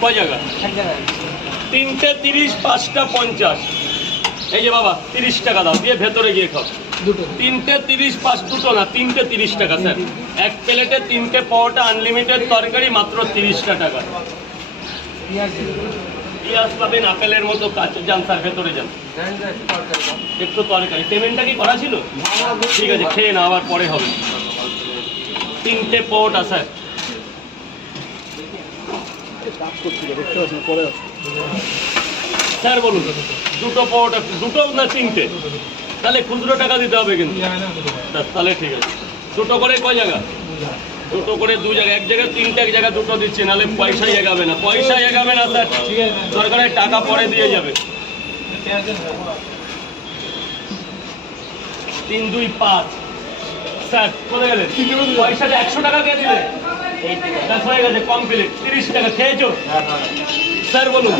কয় জায়গা? তিনটে 30, 5টা 50। এই যে বাবা 30 টাকা দাও, দিয়ে ভেতরে গিয়ে খাও। তিনটে 30, 5 দুটো না, তিনটে 30 টাকা স্যার। এক প্লেটে 3টে পাওয়াটা আনলিমিটেড তরকারি মাত্র 30টা টাকা। পেঁয়াজ পাবেন আপেলের মতো কাছে। যান স্যার, ভেতরে যান, একটু তরকারি। পেমেন্টটা কি করা ছিল? ঠিক আছে, খেয়ে না, আবার পরে হবে। 3টে পাওয়াটা স্যার। স্যার বলুন, দুটো পাওয়াটা, দুটো না 3টে? তাহলে খুচরো টাকা দিতে হবে কিন্তু। তাহলে ঠিক আছে, দুটো করে কয় জায়গা? দুটো করে 2 জায়গা। এক জায়গায় 3টে, এক জায়গায় 2টো দিচ্ছে, নাহলে পয়সাই এগাবে না, পয়সা এগাবে না স্যার। সরকারের টাকা পরে দিয়ে যাবে। 3, 2, 5 স্যার চলে গেলেন। পয়সাটা 100 টাকা কে দিলে? হয়ে গেছে, কমপ্লিট। 30 টাকা খেয়েছো স্যার? বলুন,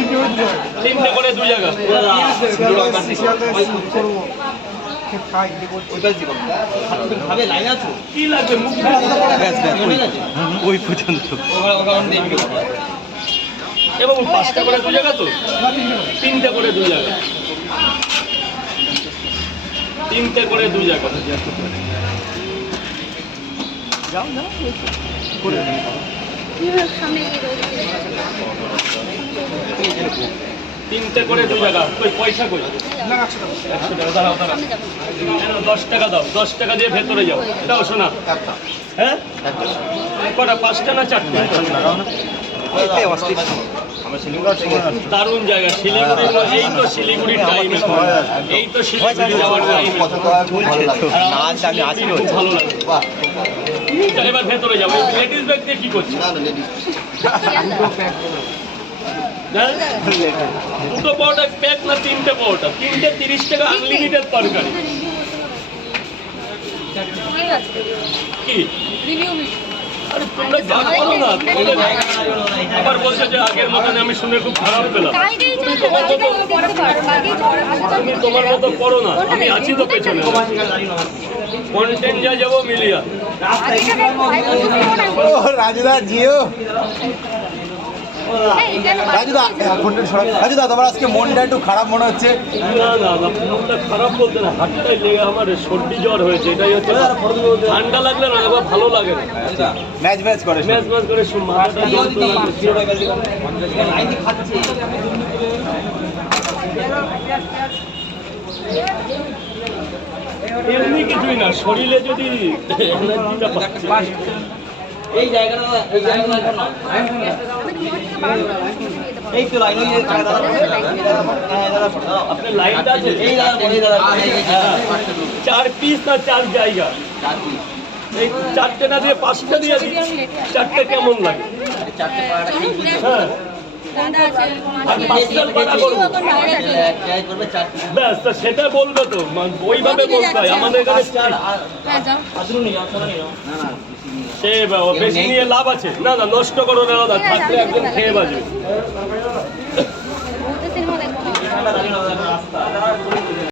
3টে করে 2 জায়গা। কি লাগবে? ওই পর্যন্ত। এবং 5টা করে 2 জায়গা, তো 3টে করে 2 জায়গা। 3টে করে 2 জায়গা। যাও না করে তিনটে করে 2 জায়গা। কই পয়সা কই? 100 টাকা দাও, দাও 10 টাকা দাও। 10 টাকা দিয়ে ভেতরে যাও। দাও শোনা। হ্যাঁ কটা? 5টা না 4টে? দারুণ জায়গা শিলিগুড়ি। এই তো শিলিগুড়ির টাইম, এই তো শিলিগুড়ি যাওয়ার টাইম। ভালো লাগে। এবার ভেতরে যাবো। লেডিস ব্যাগ দিয়ে কি করছি? দুটো পাওয়াটা প্যাক না 3টে পাওয়াটা? 3টে 30 টাকা আনলিমিটেড তরকারি। কি আরে তোমরা যা করো না, আবার বলছে যে আগের মতন। আমি শুনে খুব খারাপ পেলাম। তুমি তোমার মতো করো না, আমি আছি তো পেছনে। কন্টেন্ট যা যাবো মিলিয়া। রাজুদা জিও, রাজুদা তোমার আজকে মনটা একটু খারাপ মনে হচ্ছে। না না না, মনটা খারাপ বলতে না, হাতটাই লেগে আমার সর্দি জ্বর হয়েছে, এটাই হচ্ছে। ঠান্ডা লাগলে না আবার ভালো লাগে না। ম্যাচ ম্যাচ করে মাথাটা যন্ত্রণা করছে। এমনি কিছুই না, শরীরে যদি এনার্জিটা পাচ্ছে। এই জায়গাটা এই তো লাইন, আপনার লাইনটা আছে? এই দাদা 4 পিস না 4 জায়গা? এই 4টে না দিয়ে 5টা দিয়ে দিই। 4টে কেমন লাগে? হ্যাঁ, আর পার্সেল পাঠা করবো। ব্যাস, তা সেটা বলবে তো, ওইভাবে বলতে হয়। আমাদের এখানে সে বেশি নিয়ে লাভ আছে না? না নষ্ট করো না দাদা, থাকলে একদম খেয়ে বাজবে।